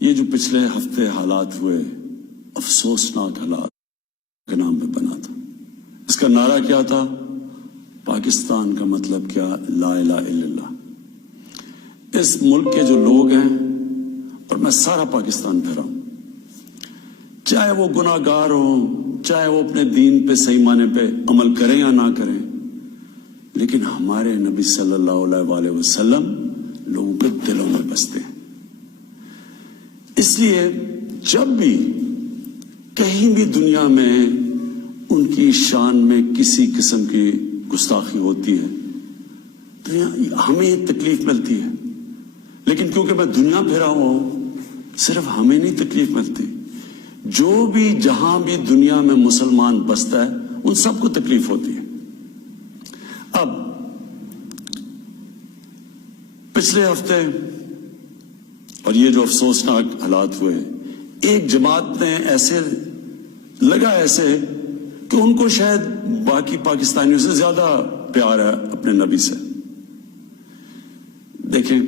یہ جو پچھلے ہفتے حالات ہوئے، افسوسناک حالات کے نام پہ بنا تھا. اس کا نعرہ کیا تھا؟ پاکستان کا مطلب کیا؟ لا الہ الا اللہ. اس ملک کے جو لوگ ہیں، اور میں سارا پاکستان پھرا ہوں، چاہے وہ گناہ گار ہوں، چاہے وہ اپنے دین پہ صحیح معنی پہ عمل کریں یا نہ کریں، لیکن ہمارے نبی صلی اللہ علیہ وآلہ وسلم لوگوں کے دلوں میں بستے ہیں. اس لیے جب بھی کہیں بھی دنیا میں ان کی شان میں کسی قسم کی گستاخی ہوتی ہے تو ہمیں تکلیف ملتی ہے. لیکن کیونکہ میں دنیا پھرا ہوں، صرف ہمیں نہیں تکلیف ملتی، جو بھی جہاں بھی دنیا میں مسلمان بستا ہے ان سب کو تکلیف ہوتی ہے. اب پچھلے ہفتے اور یہ جو افسوسناک حالات ہوئے، ایک جماعت نے ایسے لگا کہ ان کو شاید باقی پاکستانیوں سے زیادہ پیار ہے اپنے نبی سے. دیکھیں،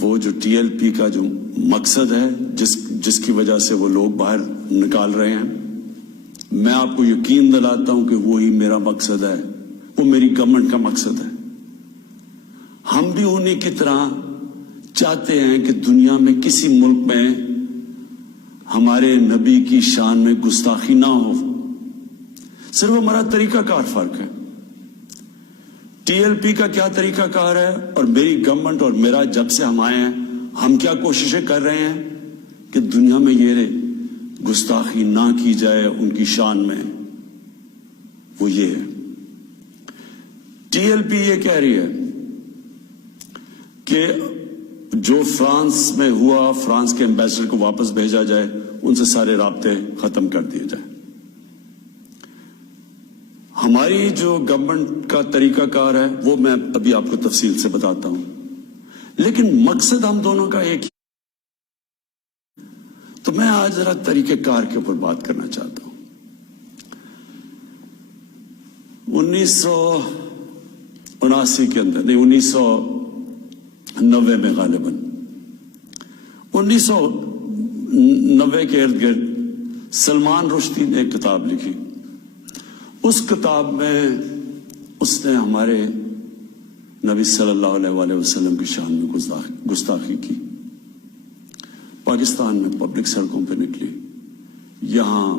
وہ جو ٹی ایل پی کا جو مقصد ہے، جس کی وجہ سے وہ لوگ باہر نکال رہے ہیں، میں آپ کو یقین دلاتا ہوں کہ وہی میرا مقصد ہے، وہ میری گورنمنٹ کا مقصد ہے. ہم بھی انہیں کی طرح چاہتے ہیں کہ دنیا میں کسی ملک میں ہمارے نبی کی شان میں گستاخی نہ ہو. صرف ہمارا طریقہ کار فرق ہے. ٹی ایل پی کا کیا طریقہ کار ہے اور میری گورنمنٹ اور میرا جب سے ہم آئے ہیں، ہم کیا کوششیں کر رہے ہیں کہ دنیا میں یہ گستاخی نہ کی جائے ان کی شان میں. وہ یہ ہے، ٹی ایل پی یہ کہہ رہی ہے کہ جو فرانس میں ہوا، فرانس کے ایمبیسڈر کو واپس بھیجا جائے، ان سے سارے رابطے ختم کر دیے جائیں. ہماری جو گورنمنٹ کا طریقہ کار ہے وہ میں ابھی آپ کو تفصیل سے بتاتا ہوں، لیکن مقصد ہم دونوں کا ایک ہی. تو میں آج ذرا طریقہ کار کے اوپر بات کرنا چاہتا ہوں. 1979 کے اندر، نہیں 1990 میں غالباً 1990 کے ارد گرد سلمان رشدی نے ایک کتاب لکھی. اس کتاب میں اس نے ہمارے نبی صلی اللہ علیہ وآلہ وسلم کی شان میں گستاخی کی. پاکستان میں پبلک سڑکوں پہ نکلی، یہاں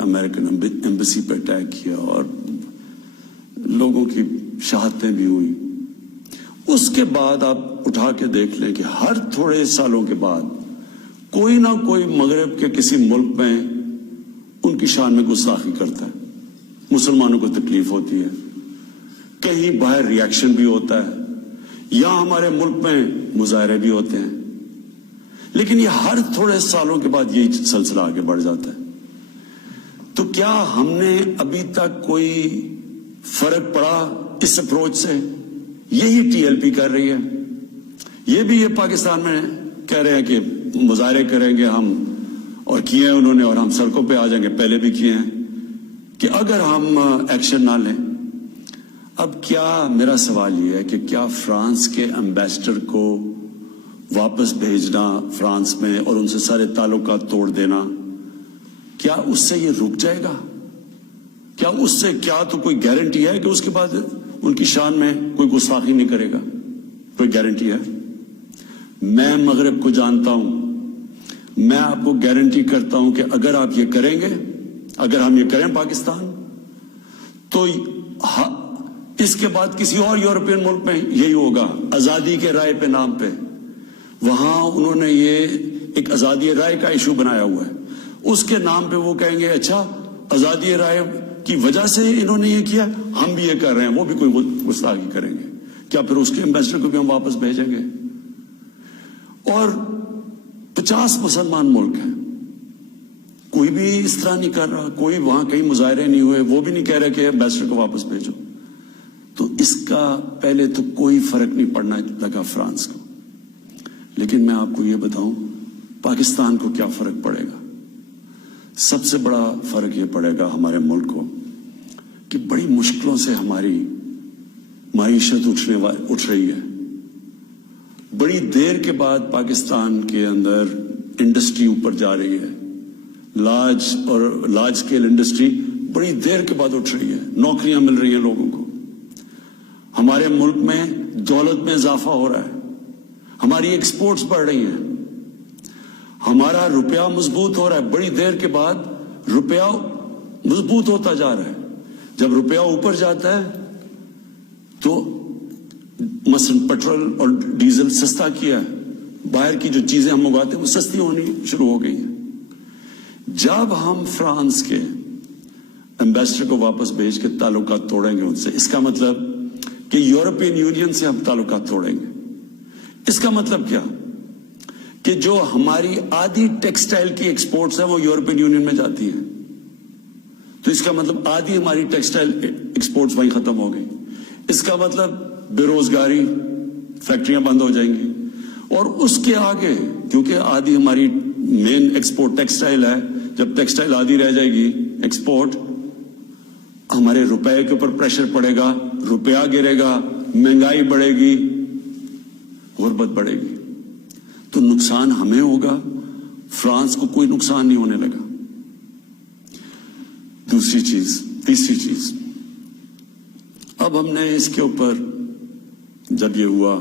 امریکن ایمبیسی پہ اٹیک کیا اور لوگوں کی شہادتیں بھی ہوئی. اس کے بعد آپ اٹھا کے دیکھ لیں کہ ہر تھوڑے سالوں کے بعد کوئی نہ کوئی مغرب کے کسی ملک میں ان کی شان میں گستاخی کرتا ہے. مسلمانوں کو تکلیف ہوتی ہے، کہیں باہر ری ایکشن بھی ہوتا ہے، یا ہمارے ملک میں مظاہرے بھی ہوتے ہیں. لیکن یہ ہر تھوڑے سالوں کے بعد یہی سلسلہ آگے بڑھ جاتا ہے. تو کیا ہم نے ابھی تک کوئی فرق پڑا اس اپروچ سے؟ یہی ٹی ایل پی کر رہی ہے. یہ بھی یہ پاکستان میں کہہ رہے ہیں کہ مظاہرے کریں گے ہم، اور کیے ہیں انہوں نے، اور ہم سڑکوں پہ آ جائیں گے، پہلے بھی کیے ہیں، کہ اگر ہم ایکشن نہ لیں. اب کیا میرا سوال یہ ہے کہ کیا فرانس کے ایمبیسڈر کو واپس بھیجنا فرانس میں اور ان سے سارے تعلقات توڑ دینا، کیا اس سے یہ رک جائے گا؟ کیا اس سے کیا تو کوئی گارنٹی ہے کہ اس کے بعد ان کی شان میں کوئی گستاخی نہیں کرے گا؟ کوئی گارنٹی ہے؟ میں مغرب کو جانتا ہوں، میں آپ کو گارنٹی کرتا ہوں کہ اگر آپ یہ کریں گے، اگر ہم یہ کریں پاکستان، تو اس کے بعد کسی اور یورپین ملک میں یہی ہوگا. آزادی کے رائے پہ نام پہ وہاں انہوں نے یہ ایک آزادی رائے کا ایشو بنایا ہوا ہے. اس کے نام پہ وہ کہیں گے اچھا آزادی رائے کی وجہ سے انہوں نے یہ کیا، ہم بھی یہ کر رہے ہیں، وہ بھی کوئی گستاخی کریں گے. کیا پھر اس کے ایمبیسڈر کو بھی ہم واپس بھیجیں گے؟ اور 50 مسلمان ملک ہیں، کوئی بھی اس طرح نہیں کر رہا، کوئی وہاں کہیں مظاہرے نہیں ہوئے، وہ بھی نہیں کہہ رہے کہ ایمبیسڈر کو واپس بھیجو. تو اس کا پہلے تو کوئی فرق نہیں پڑنا لگا فرانس کو. لیکن میں آپ کو یہ بتاؤں پاکستان کو کیا فرق پڑے گا. سب سے بڑا فرق یہ پڑے گا ہمارے ملک کو کہ بڑی مشکلوں سے ہماری معیشت اٹھ رہی ہے. بڑی دیر کے بعد پاکستان کے اندر انڈسٹری اوپر جا رہی ہے، لارج اسکیل انڈسٹری بڑی دیر کے بعد اٹھ رہی ہے، نوکریاں مل رہی ہیں لوگوں کو، ہمارے ملک میں دولت میں اضافہ ہو رہا ہے، ہماری ایکسپورٹس بڑھ رہی ہیں، ہمارا روپیہ مضبوط ہو رہا ہے، بڑی دیر کے بعد روپیہ مضبوط ہوتا جا رہا ہے۔ جب روپیہ اوپر جاتا ہے تو مثلا پیٹرول اور ڈیزل سستا کیا ہے، باہر کی جو چیزیں ہم منگواتے ہیں وہ سستی ہونی شروع ہو گئی ہیں۔ جب ہم فرانس کے ایمبیسڈر کو واپس بھیج کے تعلقات توڑیں گے ان سے، اس کا مطلب کہ یورپین یونین سے ہم تعلقات توڑیں گے۔ اس کا مطلب کیا کہ جو ہماری آدھی ٹیکسٹائل کی ایکسپورٹس ہیں وہ یورپین یونین میں جاتی ہیں، تو اس کا مطلب آدھی ہماری ٹیکسٹائل ایکسپورٹس وہیں ختم ہو گئی۔ اس کا مطلب بے روزگاری، فیکٹریاں بند ہو جائیں گی، اور اس کے آگے کیونکہ آدھی ہماری مین ایکسپورٹ ٹیکسٹائل ہے، جب ٹیکسٹائل آدھی رہ جائے گی ایکسپورٹ، ہمارے روپے کے اوپر پریشر پڑے گا، روپیہ گرے گا، مہنگائی بڑھے گی، غربت بڑھے گی، تو نقصان ہمیں ہوگا، فرانس کو کوئی نقصان نہیں ہونے لگا۔ تیسری چیز اب ہم نے اس کے اوپر جب یہ ہوا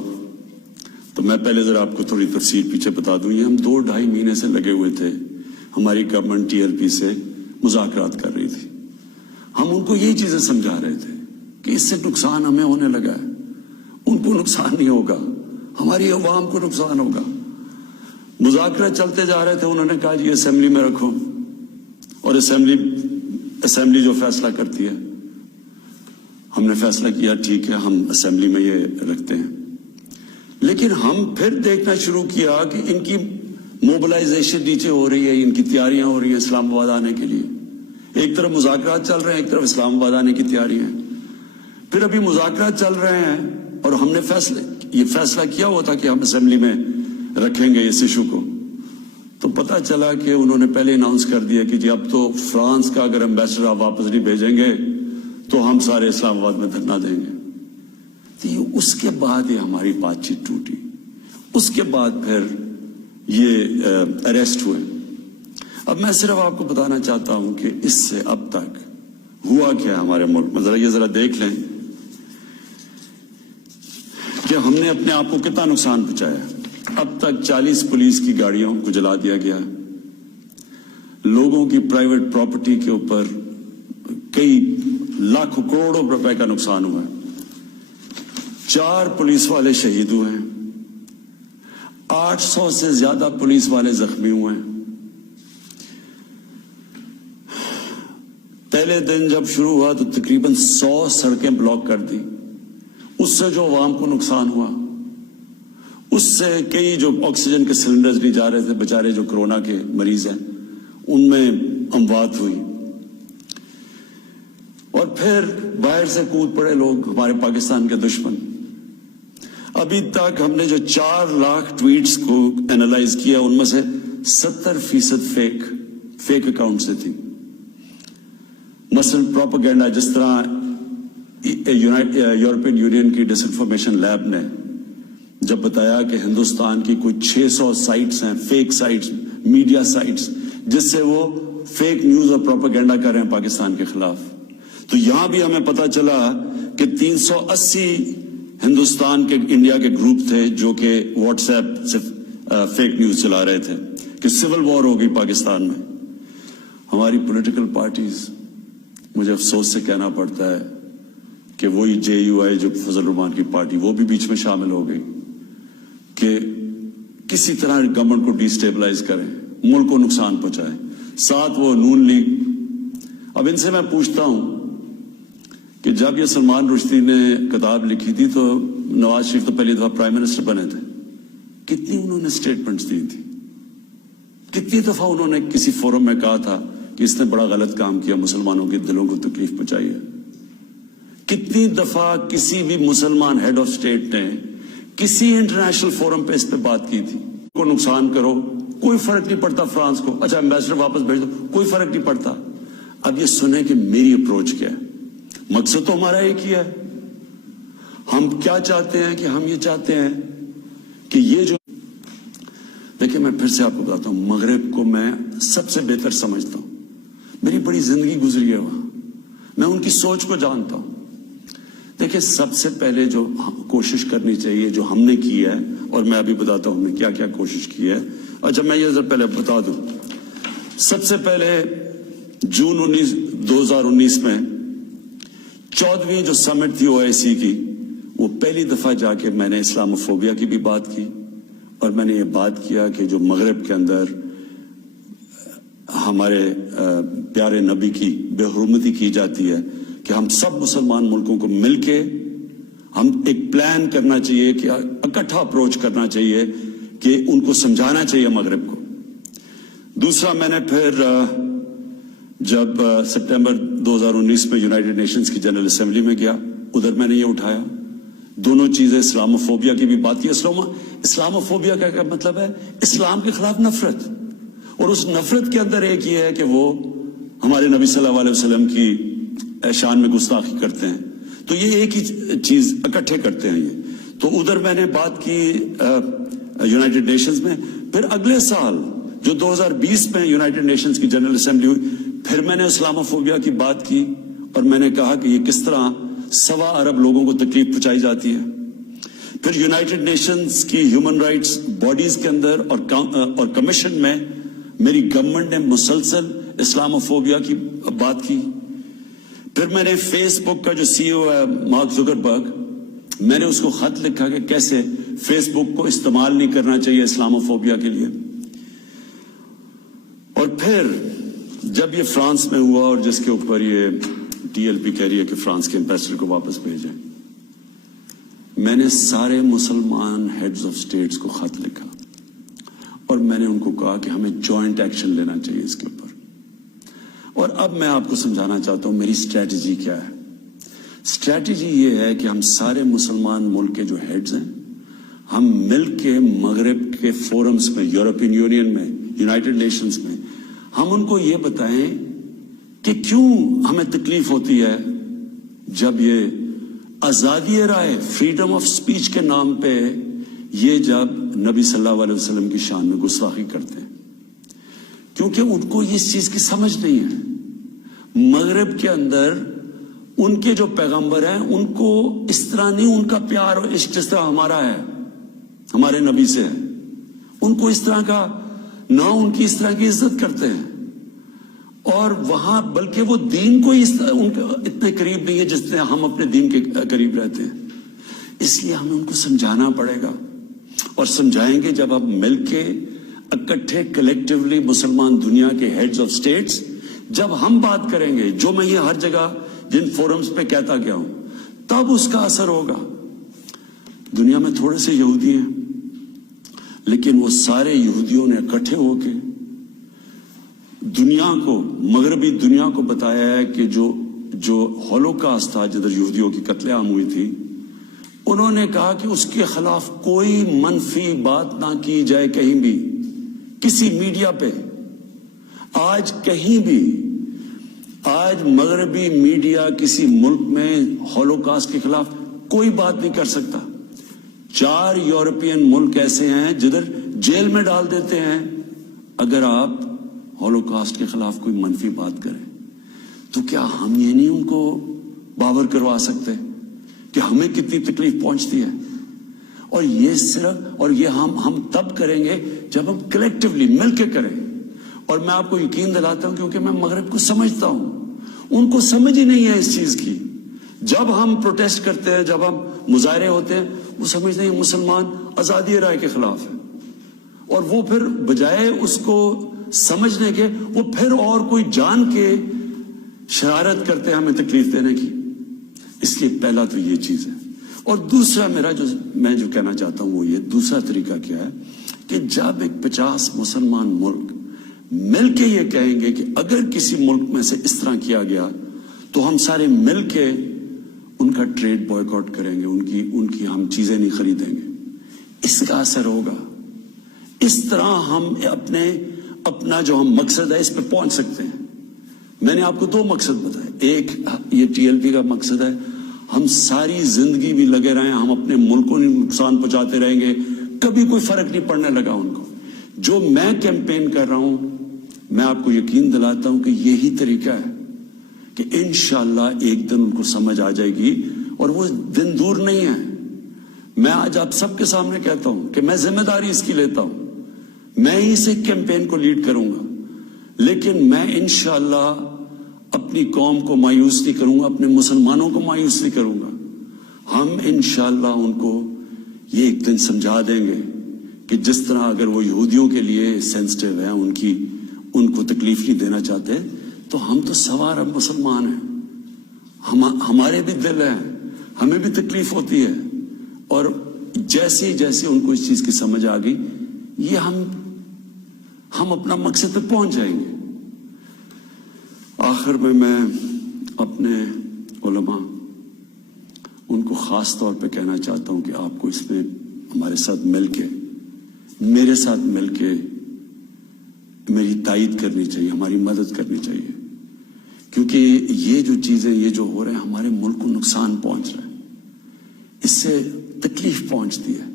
تو میں پہلے ذرا آپ کو تھوڑی تفصیل پیچھے بتا دوں، یہ ہم 2-2.5 مہینے سے لگے ہوئے تھے، ہماری گورنمنٹ TLP سے مذاکرات کر رہی تھی، ہم ان کو یہی چیزیں سمجھا رہے تھے کہ اس سے نقصان ہمیں ہونے لگا ہے، ان کو نقصان نہیں ہوگا، ہماری عوام کو نقصان ہوگا۔ مذاکرات چلتے جا رہے تھے، انہوں نے کہا جی اسمبلی میں رکھو، اور اسمبلی جو فیصلہ کرتی ہے، ہم نے فیصلہ کیا ٹھیک ہے ہم اسمبلی میں یہ رکھتے ہیں، لیکن ہم پھر دیکھنا شروع کیا کہ ان کی موبلائزیشن نیچے ہو رہی ہے، ان کی تیاریاں ہو رہی ہیں اسلام آباد آنے کے لیے، ایک طرف مذاکرات چل رہے ہیں، ایک طرف اسلام آباد آنے کی تیاری ہے۔ پھر ابھی مذاکرات چل رہے ہیں اور ہم نے یہ فیصلہ کیا ہوا تھا کہ ہم اسمبلی میں رکھیں گے اس ایشو کو، تو پتہ چلا کہ انہوں نے پہلے اناؤنس کر دیا کہ جی اب تو فرانس کا اگر ایمبیسڈر آپ واپس نہیں بھیجیں گے تو ہم سارے اسلام آباد میں دھرنا دیں گے۔ تو اس کے بعد یہ ہماری بات چیت ٹوٹی، اس کے بعد پھر یہ اریسٹ ہوئے۔ اب میں صرف آپ کو بتانا چاہتا ہوں کہ اس سے اب تک ہوا کیا ہمارے ملک میں، ذرا دیکھ لیں کہ ہم نے اپنے آپ کو کتنا نقصان پہنچایا۔ اب تک 40 پولیس کی گاڑیوں کو جلا دیا گیا، لوگوں کی پرائیویٹ پراپرٹی کے اوپر کئی لاکھوں کروڑوں روپے کا نقصان ہوا ہے، 4 پولیس والے شہید ہوئے ہیں، 800 سے زیادہ پولیس والے زخمی ہوئے ہیں۔ پہلے دن جب شروع ہوا تو تقریباً 100 سڑکیں بلاک کر دی، اس سے جو عوام کو نقصان ہوا، اس سے کئی جو آکسیجن کے سلنڈرز نہیں جا رہے تھے، بیچارے جو کرونا کے مریض ہیں ان میں اموات ہوئی، اور پھر باہر سے کود پڑے لوگ، ہمارے پاکستان کے دشمن۔ ابھی تک ہم نے جو 4 لاکھ ٹویٹس کو اینالائز کیا، ان میں سے 70% فیک اکاؤنٹ سے تھی۔ مثلا پروپیگنڈا، جس طرح یورپین یونین کی ڈس انفارمیشن لیب نے جب بتایا کہ ہندوستان کی کوئی 600 سائٹس ہیں، فیک سائٹس، میڈیا سائٹس، جس سے وہ فیک نیوز اور پروپیگنڈا کر رہے ہیں پاکستان کے خلاف، تو یہاں بھی ہمیں پتا چلا کہ 380 ہندوستان کے انڈیا کے گروپ تھے جو کہ واٹس ایپ سے فیک نیوز چلا رہے تھے کہ سول وار ہو گئی پاکستان میں۔ ہماری پولیٹیکل پارٹیز، مجھے افسوس سے کہنا پڑتا ہے کہ وہی JUI جو فضل الرحمان کی پارٹی، وہ بھی بیچ میں شامل ہو گئی کہ کسی طرح گورنمنٹ کو ڈی سٹیبلائز کریں، ملک کو نقصان پہنچائیں، ساتھ وہ نون لیگ۔ اب ان سے میں پوچھتا ہوں کہ جب یہ سلمان رشدی نے کتاب لکھی تھی تو نواز شریف تو پہلی دفعہ پرائم منسٹر بنے تھے، کتنی انہوں نے سٹیٹمنٹس دی تھی، کتنی دفعہ انہوں نے کسی فورم میں کہا تھا کہ اس نے بڑا غلط کام کیا، مسلمانوں کے دلوں کو تکلیف پہنچائی ہے۔ کتنی دفعہ کسی بھی مسلمان ہیڈ آف اسٹیٹ نے کسی انٹرنیشنل فورم پہ اس پہ بات کی تھی، کو نقصان کرو کوئی فرق نہیں پڑتا، فرانس کو اچھا ایمبیسڈر واپس بھیج دو کوئی فرق نہیں پڑتا۔ اب یہ سنیں کہ میری اپروچ کیا ہے، مقصد تو ہمارا ایک ہی ہے، ہم کیا چاہتے ہیں کہ ہم یہ چاہتے ہیں کہ یہ جو دیکھیں، میں پھر سے آپ کو بتاتا ہوں، مغرب کو میں سب سے بہتر سمجھتا ہوں، میری بڑی زندگی گزری ہے وہاں، میں ان کی سوچ کو جانتا ہوں۔ دیکھیں، سب سے پہلے جو کوشش کرنی چاہیے، جو ہم نے کی ہے، اور میں ابھی بتاتا ہوں ہم نے کیا کیا کوشش کی ہے۔ اچھا، میں یہ پہلے بتا دوں، سب سے پہلے جون 2019 میں 14ویں جو سمٹ تھی OIC کی، وہ پہلی دفعہ جا کے میں نے اسلاموفوبیا کی بھی بات کی، اور میں نے یہ بات کیا کہ جو مغرب کے اندر ہمارے پیارے نبی کی بے حرمتی کی جاتی ہے، کہ ہم سب مسلمان ملکوں کو مل کے ہم ایک پلان کرنا چاہیے، کہ اکٹھا اپروچ کرنا چاہیے، کہ ان کو سمجھانا چاہیے مغرب کو۔ دوسرا، میں نے پھر جب سپٹمبر 2019 میں یونائٹڈ نیشنز کی جنرل اسمبلی میں گیا، ادھر میں نے یہ اٹھایا، دونوں چیزیں، اسلاموفوبیا کی بھی بات کی۔ اسلاموفوبیا کا کیا مطلب ہے؟ اسلام کے خلاف نفرت، اور اس نفرت کے اندر ایک یہ ہے کہ وہ ہمارے نبی صلی اللہ علیہ وسلم کی شان میں گستاخی کرتے ہیں، تو یہ ایک ہی چیز اکٹھے کرتے ہیں یہ۔ تو ادھر میں نے بات کی یونائٹڈ نیشنز میں۔ پھر اگلے سال جو 2020 میں یونائٹڈ نیشنز کی جنرل اسمبلی ہوئی، پھر میں نے اسلاموفوبیا کی بات کی، اور میں نے کہا کہ یہ کس طرح 1.25 ارب لوگوں کو تکلیف پہنچائی جاتی ہے۔ پھر یونائٹڈ نیشنز کی ہیومن رائٹس باڈیز کے اندر اور کمیشن میں میری گورنمنٹ نے مسلسل اسلاموفوبیا کی بات کی۔ پھر میں نے فیس بک کا جو CEO ہے مارک زکربرگ، میں نے اس کو خط لکھا کہ کیسے فیس بک کو استعمال نہیں کرنا چاہیے اسلاموفوبیا کے لیے۔ اور پھر جب یہ فرانس میں ہوا، اور جس کے اوپر یہ TLP کہہ رہی ہے کہ فرانس کے امبیسڈر کو واپس بھیجیں، میں نے سارے مسلمان ہیڈز آف سٹیٹس کو خط لکھا، اور میں نے ان کو کہا کہ ہمیں جوائنٹ ایکشن لینا چاہیے اس کے اوپر۔ اور اب میں آپ کو سمجھانا چاہتا ہوں میری اسٹریٹجی کیا ہے۔ اسٹریٹجی یہ ہے کہ ہم سارے مسلمان ملک کے جو ہیڈز ہیں، ہم مل کے مغرب کے فورمز میں، یورپین یونین میں، یونائٹڈ نیشنز میں، ہم ان کو یہ بتائیں کہ کیوں ہمیں تکلیف ہوتی ہے جب یہ آزادی رائے، فریڈم آف سپیچ کے نام پہ یہ جب نبی صلی اللہ علیہ وسلم کی شان میں گستاخی کرتے ہیں، کیونکہ ان کو اس چیز کی سمجھ نہیں ہے۔ مغرب کے اندر ان کے جو پیغمبر ہیں، ان کو اس طرح نہیں، ان کا پیار اور عشق جس طرح ہمارا ہے، ہمارے نبی سے ہے، ان کو اس طرح کا نہ، ان کی اس طرح کی عزت کرتے ہیں، اور وہاں بلکہ وہ دین کو ان کے اتنے قریب نہیں ہے جس طرح ہم اپنے دین کے قریب رہتے ہیں۔ اس لیے ہمیں ان کو سمجھانا پڑے گا، اور سمجھائیں گے جب ہم مل کے اکٹھے کلیکٹیولی مسلمان دنیا کے ہیڈز آف سٹیٹس جب ہم بات کریں گے، جو میں یہ ہر جگہ جن فورمز پہ کہتا گیا ہوں، تب اس کا اثر ہوگا۔ دنیا میں تھوڑے سے یہودی ہیں، لیکن وہ سارے یہودیوں نے اکٹھے ہو کے دنیا کو، مغربی دنیا کو بتایا ہے کہ جو ہولوکاسٹ تھا، جدھر یہودیوں کی قتل عام ہوئی تھی، انہوں نے کہا کہ اس کے خلاف کوئی منفی بات نہ کی جائے کہیں بھی، کسی میڈیا پہ۔ آج کہیں بھی، آج مغربی میڈیا کسی ملک میں ہولوکاسٹ کے خلاف کوئی بات نہیں کر سکتا۔ 4 یورپین ملک ایسے ہیں جدھر جیل میں ڈال دیتے ہیں اگر آپ ہولوکاسٹ کے خلاف کوئی منفی بات کریں۔ تو کیا ہم یہ نہیں ان کو باور کروا سکتے کہ ہمیں کتنی تکلیف پہنچتی ہے؟ اور یہ صرف، اور یہ ہم تب کریں گے جب ہم کلیکٹیولی مل کے کریں۔ اور میں آپ کو یقین دلاتا ہوں، کیونکہ میں مغرب کو سمجھتا ہوں، ان کو سمجھ ہی نہیں ہے اس چیز کی۔ جب ہم پروٹیسٹ کرتے ہیں، جب ہم مظاہرے ہوتے ہیں، وہ سمجھتے ہیں مسلمان آزادی رائے کے خلاف ہے، اور وہ پھر بجائے اس کو سمجھنے کے، وہ پھر اور کوئی جان کے شرارت کرتے ہیں ہمیں تکلیف دینے کی۔ اس لیے پہلا تو یہ چیز ہے۔ اور دوسرا میں جو کہنا چاہتا ہوں وہ یہ، دوسرا طریقہ کیا ہے کہ جب ایک 50 مسلمان ملک مل کے یہ کہیں گے کہ اگر کسی ملک میں سے اس طرح کیا گیا تو ہم سارے مل کے ان کا ٹریڈ بوائیکاٹ کریں گے، ان کی ہم چیزیں نہیں خریدیں گے، اس کا اثر ہوگا۔ اس طرح ہم اپنا جو ہم مقصد ہے اس پہ پہنچ سکتے ہیں۔ میں نے آپ کو 2 مقصد بتائے، ایک یہ TLP کا مقصد ہے، ہم ساری زندگی بھی لگے رہیں، ہم اپنے ملک کو نقصان پہنچاتے رہیں گے، کبھی کوئی فرق نہیں پڑنے لگا ان کو. جو میں کیمپین کر رہا ہوں, میں آپ کو یقین دلاتا ہوں کہ یہی طریقہ ہے کہ انشاءاللہ ایک دن ان کو سمجھ آ جائے گی, اور وہ دن دور نہیں ہے. میں آج آپ سب کے سامنے کہتا ہوں کہ میں ذمہ داری اس کی لیتا ہوں, میں ہی اس کیمپین کو لیڈ کروں گا, لیکن میں انشاءاللہ اپنی قوم کو مایوس نہیں کروں گا, اپنے مسلمانوں کو مایوس نہیں کروں گا. ہم انشاءاللہ ان کو یہ ایک دن سمجھا دیں گے کہ جس طرح اگر وہ یہودیوں کے لیے سینسٹیو ہیں, ان کو تکلیف نہیں دینا چاہتے, تو ہم تو سوار مسلمان ہیں, ہمارے بھی دل ہیں, ہمیں بھی تکلیف ہوتی ہے. اور جیسے جیسے ان کو اس چیز کی سمجھ آ گئی, یہ ہم اپنا مقصد پہ پہنچ جائیں گے. آخر میں اپنے علماء ان کو خاص طور پہ کہنا چاہتا ہوں کہ آپ کو اس میں ہمارے ساتھ مل کے, میرے ساتھ مل کے میری تائید کرنی چاہیے, ہماری مدد کرنی چاہیے, کیونکہ یہ جو چیزیں یہ جو ہو رہے ہیں ہمارے ملک کو نقصان پہنچ رہا ہے, اس سے تکلیف پہنچتی ہے.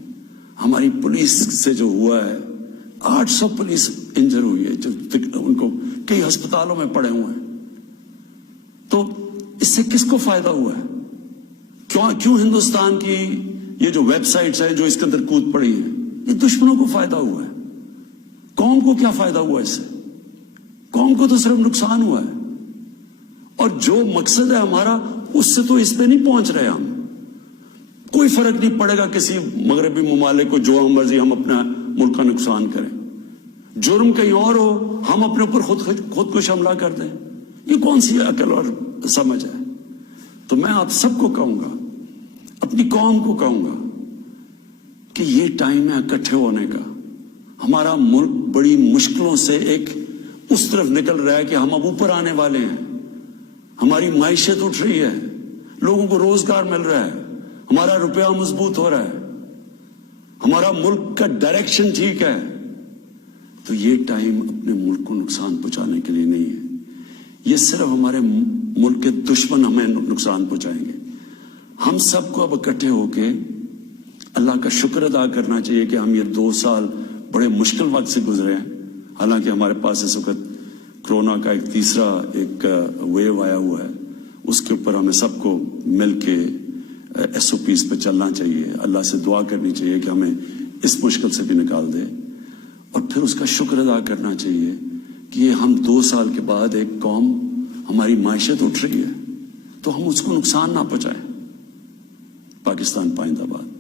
ہماری پولیس سے جو ہوا ہے, 800 پولیس انجر ہوئی ہے, جو ان کو کئی ہسپتالوں میں پڑے ہوئے ہیں. تو اس سے کس کو فائدہ ہوا ہے؟ کیوں ہندوستان کی یہ جو ویب سائٹس ہیں جو اس کے اندر کود پڑی ہیں, یہ دشمنوں کو فائدہ ہوا ہے. قوم کو کیا فائدہ ہوا اس سے؟ قوم کو تو صرف نقصان ہوا ہے. اور جو مقصد ہے ہمارا, اس سے تو اس پہ نہیں پہنچ رہے ہم. کوئی فرق نہیں پڑے گا کسی مغربی ممالک کو جو مرضی ہم اپنا ملک کا نقصان کریں. جرم کہیں اور ہو, ہم اپنے اوپر خودکش حملہ کر دیں. یہ کون سی عقل اور سمجھ ہے؟ تو میں آپ سب کو کہوں گا, اپنی قوم کو کہوں گا کہ یہ ٹائم ہے اکٹھے ہونے کا. ہمارا ملک بڑی مشکلوں سے ایک اس طرف نکل رہا ہے کہ ہم اب اوپر آنے والے ہیں. ہماری معیشت اٹھ رہی ہے, لوگوں کو روزگار مل رہا ہے, ہمارا روپیہ مضبوط ہو رہا ہے, ہمارا ملک کا ڈائریکشن ٹھیک ہے. تو یہ ٹائم اپنے ملک کو نقصان پہنچانے کے لیے نہیں ہے. یہ صرف ہمارے ملک کے دشمن ہمیں نقصان پہنچائیں گے. ہم سب کو اب اکٹھے ہو کے اللہ کا شکر ادا کرنا چاہیے کہ ہم یہ 2 سال بڑے مشکل وقت سے گزرے ہیں. حالانکہ ہمارے پاس اس وقت کرونا کا ایک تیسرا ویو آیا ہوا ہے, اس کے اوپر ہمیں سب کو مل کے SOPs پہ چلنا چاہیے. اللہ سے دعا کرنی چاہیے کہ ہمیں اس مشکل سے بھی نکال دے, اور پھر اس کا شکر ادا کرنا چاہیے کہ ہم 2 سال کے بعد ایک قوم, ہماری معیشت اٹھ رہی ہے, تو ہم اس کو نقصان نہ پہنچائیں. پاکستان پائندہ باد.